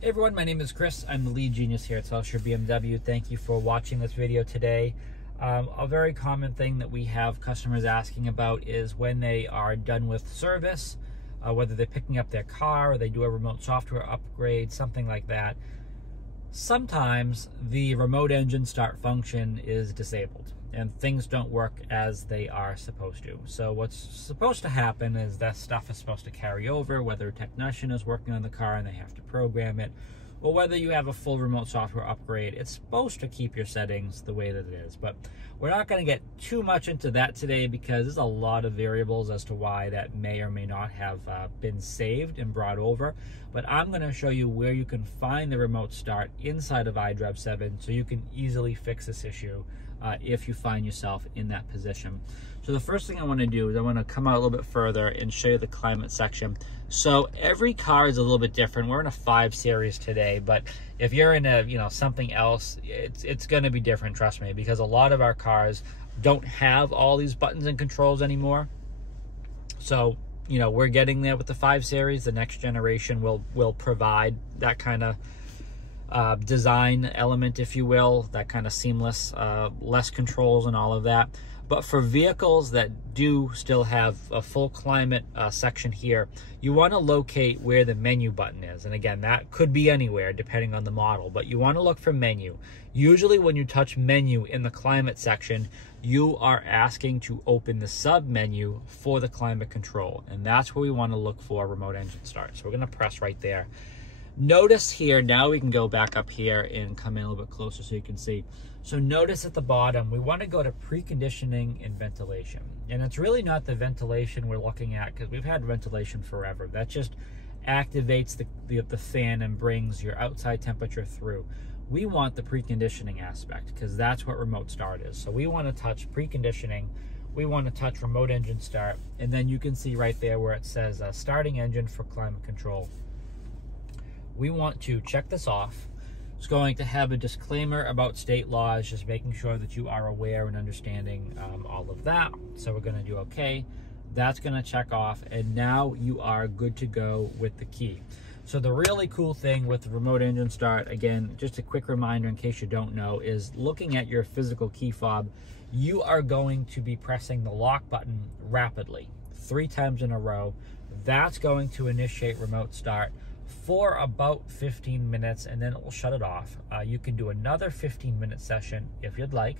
Hey everyone, my name is Chris. I'm the lead genius here at South Shore BMW. Thank you for watching this video today. A very common thing that we have customers asking about is when they are done with service, whether they're picking up their car or they do a remote software upgrade, something like that. Sometimes the remote engine start function is disabled and things don't work as they are supposed to. So what's supposed to happen is that stuff is supposed to carry over, whether a technician is working on the car and they have to program it, or whether you have a full remote software upgrade. It's supposed to keep your settings the way that it is. But we're not going to get too much into that today because there's a lot of variables as to why that may or may not have been saved and brought over. But I'm going to show you where you can find the remote start inside of iDrive 7 so you can easily fix this issue if you find yourself in that position. So the first thing I want to do is I want to come out a little bit further and show you the climate section. So every car is a little bit different. We're in a 5 Series today, but if you're in a something else, it's going to be different, trust me, because a lot of our cars don't have all these buttons and controls anymore. So we're getting there with the 5 Series. The next generation will provide that kind of design element, if you will, that kind of seamless, less controls and all of that. But for vehicles that do still have a full climate section here, you want to locate where the menu button is. And again, that could be anywhere depending on the model, but you want to look for menu. Usually when you touch menu in the climate section, you are asking to open the sub menu for the climate control. And that's where we want to look for remote engine start. So we're going to press right there. Notice here, now we can go back up here and come in a little bit closer so you can see. So notice at the bottom, we want to go to preconditioning and ventilation. And it's really not the ventilation we're looking at because we've had ventilation forever. That just activates the fan and brings your outside temperature through. We want the preconditioning aspect because that's what remote start is. So we want to touch preconditioning. We want to touch remote engine start. And then you can see right there where it says starting engine for climate control. We want to check this off. It's going to have a disclaimer about state laws, just making sure that you are aware and understanding all of that. So we're going to do okay. That's going to check off, and now you are good to go with the key. So the really cool thing with the remote engine start, again, just a quick reminder in case you don't know, is looking at your physical key fob, you are going to be pressing the lock button rapidly, 3 times in a row. That's going to initiate remote start for about 15 minutes, and then it will shut it off. You can do another 15-minute session if you'd like,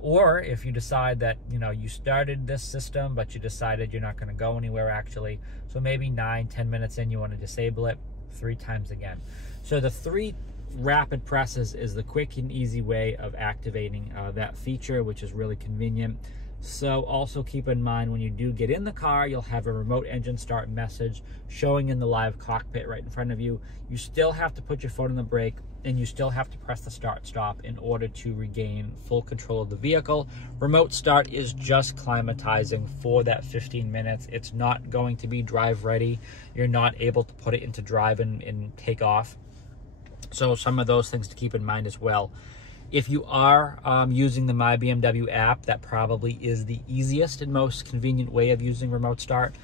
or if you decide that you started this system but you decided you're not going to go anywhere actually, so maybe 9-10 minutes in you want to disable it 3 times again. So the 3 rapid presses is the quick and easy way of activating that feature, which is really convenient. So also keep in mind when you do get in the car, you'll have a remote engine start message showing in the live cockpit right in front of you. You still have to put your foot on the brake and you still have to press the start stop in order to regain full control of the vehicle. Remote start is just climatizing for that 15 minutes. It's not going to be drive ready. You're not able to put it into drive and take off. So some of those things to keep in mind as well. If you are using the My BMW app, that probably is the easiest and most convenient way of using remote start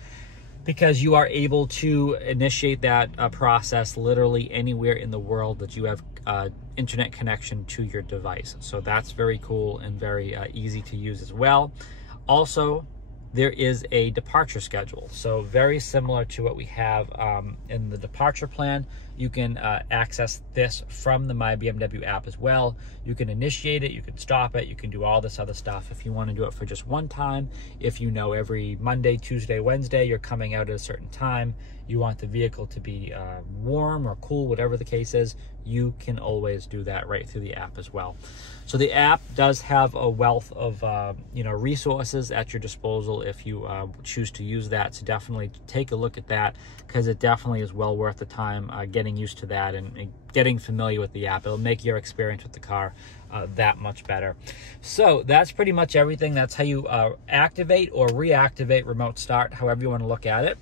because you are able to initiate that process literally anywhere in the world that you have internet connection to your device. So that's very cool and very easy to use as well. Also, there is a departure schedule. So very similar to what we have in the departure plan. You can access this from the My BMW app as well. You can initiate it, you can stop it, you can do all this other stuff. If you want to do it for just one time, if you know every Monday, Tuesday, Wednesday, you're coming out at a certain time, you want the vehicle to be warm or cool, whatever the case is, you can always do that right through the app as well. So the app does have a wealth of resources at your disposal if you choose to use that. So definitely take a look at that because it definitely is well worth the time getting used to that and getting familiar with the app. It'll make your experience with the car that much better. So that's pretty much everything. That's how you activate or reactivate remote start, however you want to look at it,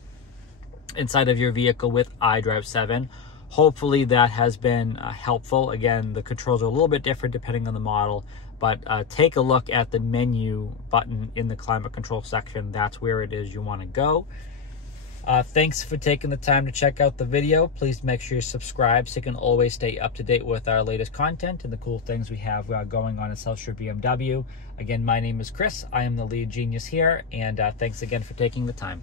inside of your vehicle with iDrive 7. Hopefully that has been helpful. Again, the controls are a little bit different depending on the model, but take a look at the menu button in the climate control section. That's where it is you want to go. Thanks for taking the time to check out the video. Please make sure you subscribe so you can always stay up to date with our latest content and the cool things we have going on at South Shore BMW. Again, my name is Chris. I am the lead genius here, and thanks again for taking the time.